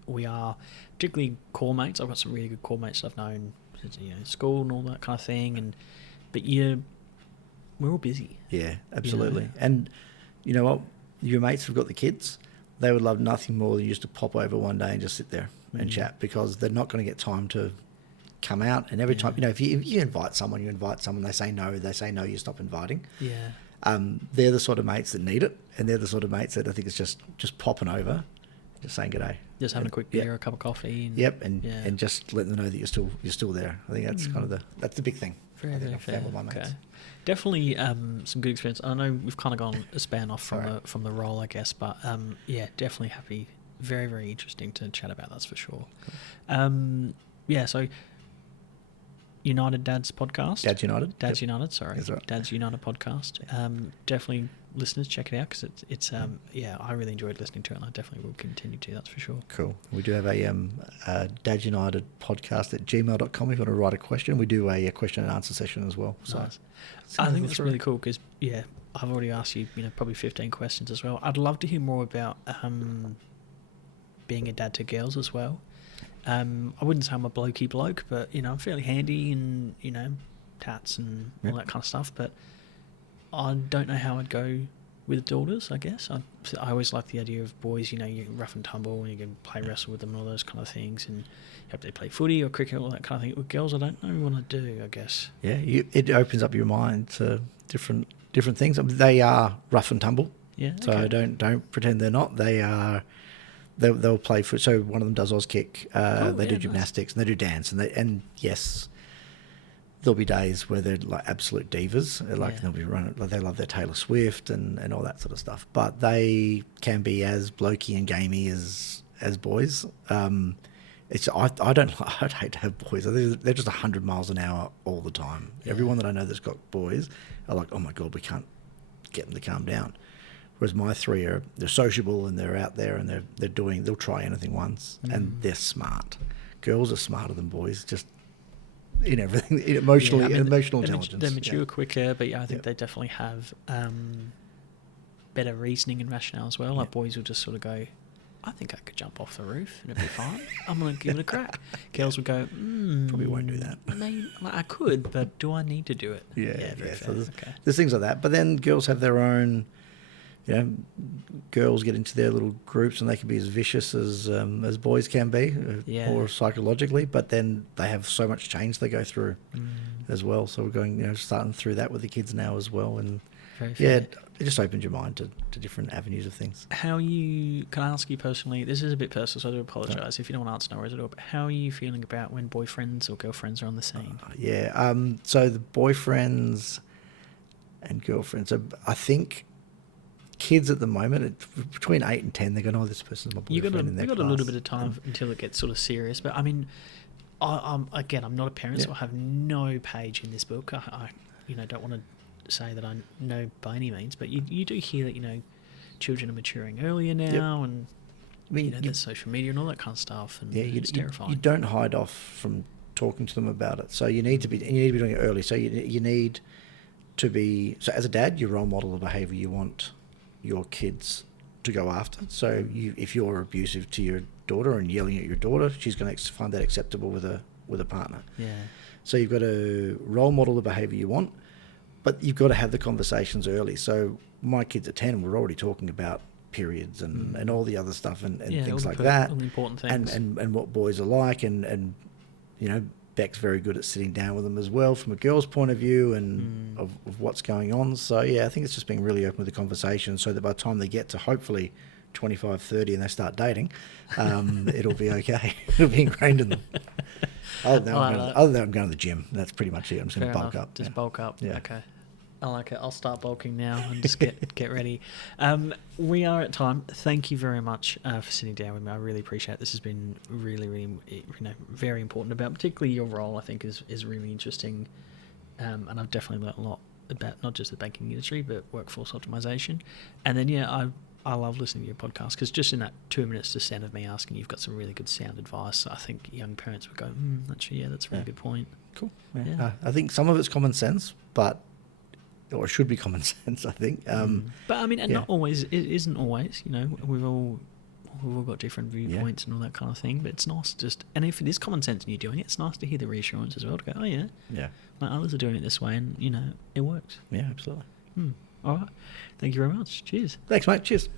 we are, particularly core mates. I've got some really good core mates I've known since school and all that kind of thing, but we're all busy. Yeah, absolutely. And you know what, your mates have got the kids. They would love nothing more than just to pop over one day and just sit there and chat, because they're not going to get time to come out. And every time, if you invite someone, they say no, you stop inviting. Yeah. They're the sort of mates that need it, and they're the sort of mates that I think it's just popping over, just saying good day. Just having a quick beer, a cup of coffee. And just letting them know that you're still there. I think that's kind of that's the big thing. Very fair. With my mates. Okay. Definitely some good experience. I know we've kind of gone a span off from the role, I guess, but definitely happy. Very, very interesting to chat about, that's for sure. So United Dads podcast. Dads United, sorry. That's right. Dads United podcast. Definitely listeners, check it out, because it's I really enjoyed listening to it, and I definitely will continue to, that's for sure. Cool. We do have a Dads United podcast at gmail.com if you want to write a question. We do a question and answer session as well. So nice. I think that's really cool, because I've already asked you probably 15 questions as well. I'd love to hear more about being a dad to girls as well. I wouldn't say I'm a blokey bloke, but I'm fairly handy and tats and all that kind of stuff. But I don't know how I'd go with daughters. I guess I always like the idea of boys. You rough and tumble, and you can play wrestle with them and all those kind of things, and hope they play footy or cricket, all that kind of thing. With girls, I don't know what to do, I guess. Yeah, it opens up your mind to different things. I mean, they are rough and tumble. Yeah. So okay. don't pretend they're not. They are. They'll play for. So one of them does Auskick. They do gymnastics, and they do dance, and yes, there'll be days where they're like absolute divas. They'll be running. Like they love their Taylor Swift and all that sort of stuff. But they can be as blokey and gamey as boys. I'd hate to have boys. They're just 100 miles an hour all the time. Yeah. Everyone that I know that's got boys are like, oh my God, we can't get them to calm down. Whereas my 3 they're sociable and they're out there and they'll try anything once and they're smart. Girls are smarter than boys, just in everything, emotional intelligence. They mature quicker, but I think they definitely have better reasoning and rationale as well. Like boys will just sort of go, I think I could jump off the roof and it'd be fine. I'm going to give it a crack. Girls would go, Probably won't do that. Maybe, I could, but do I need to do it? Yeah. Very So fair. Okay. there's things like that. But then girls have their own, girls get into their little groups and they can be as vicious as boys can be, or psychologically. But then they have so much change they go through as well. So we're going, starting through that with the kids now as well. And Very fair. it just opens your mind to different avenues of things. Can I ask you personally, this is a bit personal, so I do apologise if you don't want to answer, no worries at all, but how are you feeling about when boyfriends or girlfriends are on the scene? So the boyfriends and girlfriends, I think kids at the moment, between 8 and 10, they're going, this person's my boyfriend in their class. You've got a little bit of time until it gets sort of serious, but I mean, I'm not a parent, so I have no page in this book. I don't want to say that I know by any means, but you do hear that children are maturing earlier now, and there's social media and all that kind of stuff, and it's terrifying. You don't hide off from talking to them about it, so you need to be doing it early. So you need to be, so as a dad, you role model the behaviour you want your kids to go after. So if you're abusive to your daughter and yelling at your daughter, she's going to find that acceptable with a partner. Yeah. So you've got to role model the behaviour you want. But you've got to have the conversations early. So my kids at 10 were already talking about periods and all the other stuff and things like that. All the important things. And what boys are like. And Beck's very good at sitting down with them as well from a girl's point of view and of what's going on. So, I think it's just being really open with the conversation so that by the time they get to hopefully 25, 30 and they start dating, it'll be okay. It'll be ingrained in them. Other than that, I'm going to the gym. That's pretty much it. I'm just going to bulk up. Just bulk up. Yeah. Okay. I like it. I'll start bulking now and just get ready. We are at time. Thank you very much for sitting down with me. I really appreciate it. This has been really, really, very important about, particularly your role. I think is really interesting, and I've definitely learnt a lot about not just the banking industry but workforce optimization. And then I love listening to your podcast because just in that 2 minutes to sound of me asking, you've got some really good sound advice. I think young parents would go, actually, that's a really good point. Cool. Yeah. I think some of it's common sense, or it should be common sense, I think. But I mean, and not always. It isn't always. We've all got different viewpoints and all that kind of thing. But it's nice and if it is common sense and you're doing it, it's nice to hear the reassurance as well. To go, my others are doing it this way, and it works. Yeah, absolutely. All right. Thank you very much. Cheers. Thanks, mate. Cheers.